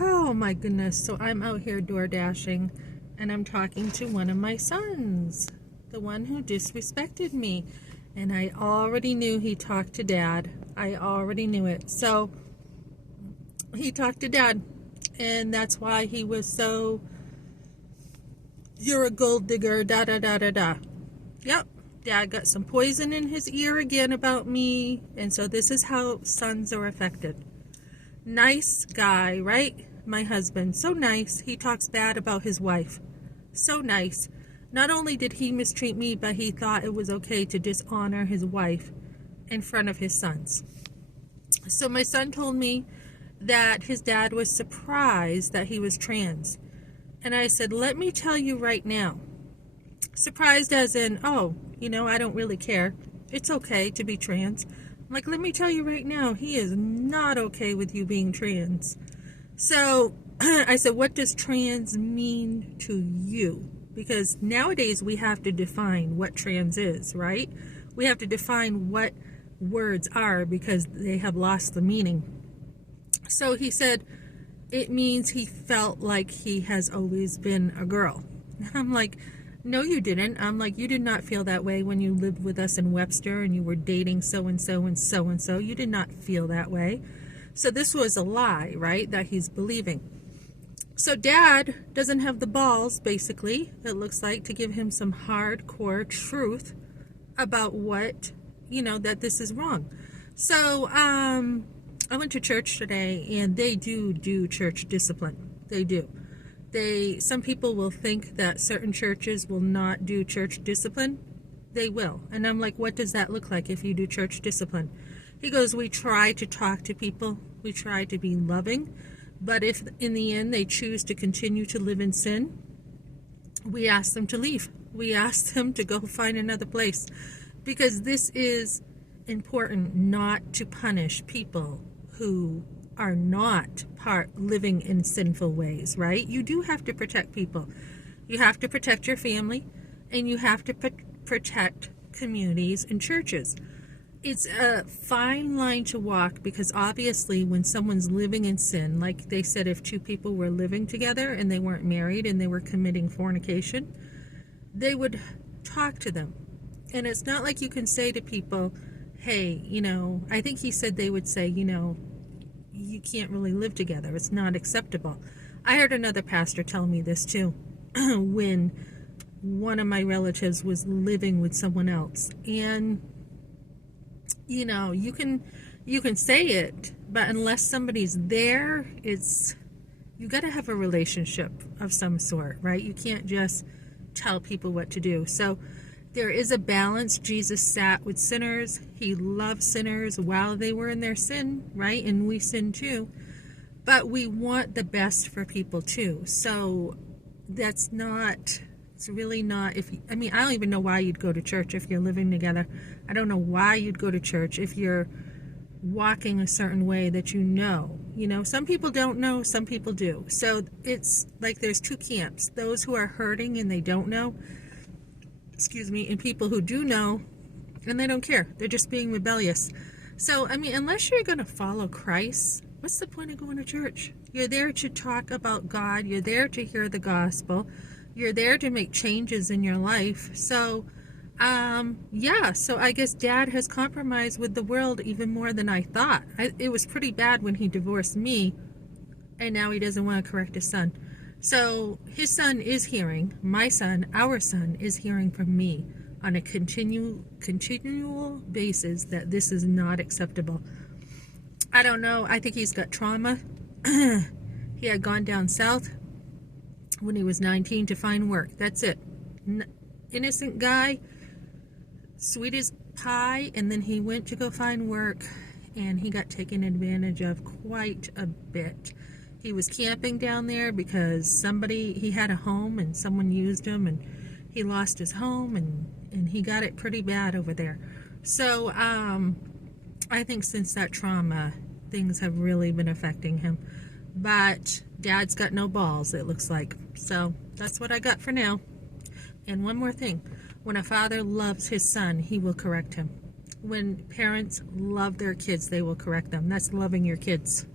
Oh my goodness. So I'm out here door dashing and I'm talking to one of my sons, the one who disrespected me. And I already knew he talked to Dad. I already knew it. So he talked to Dad. And that's why he was so, you're a gold digger, da da da da da. Yep. Dad got some poison in his ear again about me. And so this is how sons are affected. Nice guy, right? My husband, so nice. He talks bad about his wife. So nice. Not only did he mistreat me, but he thought it was okay to dishonor his wife in front of his sons. So my son told me that his dad was surprised that he was trans. And I said, let me tell you right now. Surprised as in, oh, I don't really care. It's okay to be trans. I'm like, let me tell you right now, he is not okay with you being trans. So I said, what does trans mean to you? Because nowadays we have to define what trans is, right? We have to define what words are because they have lost the meaning. So he said, it means he felt like he has always been a girl. I'm like, no, you didn't. I'm like, you did not feel that way when you lived with us in Webster and you were dating so-and-so and so-and-so. You did not feel that way. So this was a lie, right, that he's believing. So Dad doesn't have the balls, basically, it looks like, to give him some hardcore truth about what, that this is wrong. So I went to church today, and they do church discipline. They do. Some people will think that certain churches will not do church discipline. They will. And I'm like, what does that look like if you do church discipline? He goes, we try to talk to people. We try to be loving. But if in the end they choose to continue to live in sin, we ask them to leave. We ask them to go find another place. Because this is important, not to punish people who are not living in sinful ways, right? You do have to protect people. You have to protect your family, and you have to protect communities and churches. It's a fine line to walk because obviously when someone's living in sin, like they said, if two people were living together and they weren't married and they were committing fornication, they would talk to them. And it's not like you can say to people, hey, I think he said they would say, you can't really live together. It's not acceptable. I heard another pastor tell me this too when one of my relatives was living with someone else. And, you can say it, but unless somebody's there, you got to have a relationship of some sort, right? You can't just tell people what to do. So there is a balance. Jesus sat with sinners. He loved sinners while they were in their sin, right? And we sin too. But we want the best for people too. So it's really not, I don't even know why you'd go to church if you're living together. I don't know why you'd go to church if you're walking a certain way that some people don't know, some people do. So it's like there's two camps, those who are hurting and they don't know, and people who do know and they don't care. They're just being rebellious. So, unless you're going to follow Christ, what's the point of going to church? You're there to talk about God. You're there to hear the gospel. You're there to make changes in your life. So, so I guess Dad has compromised with the world even more than I thought. It was pretty bad when he divorced me, and now he doesn't want to correct his son. So his son is hearing, our son is hearing from me on a continual basis that this is not acceptable. I don't know. I think he's got trauma. He had gone down south when he was 19 to find work. That's it. Innocent guy, sweet as pie, and then he went to go find work, and he got taken advantage of quite a bit. He was camping down there because he had a home and someone used him, and he lost his home, and he got it pretty bad over there. So I think since that trauma, things have really been affecting him. But Dad's got no balls, it looks like. So that's what I got for now. And one more thing. When a father loves his son, he will correct him. When parents love their kids, they will correct them. That's loving your kids.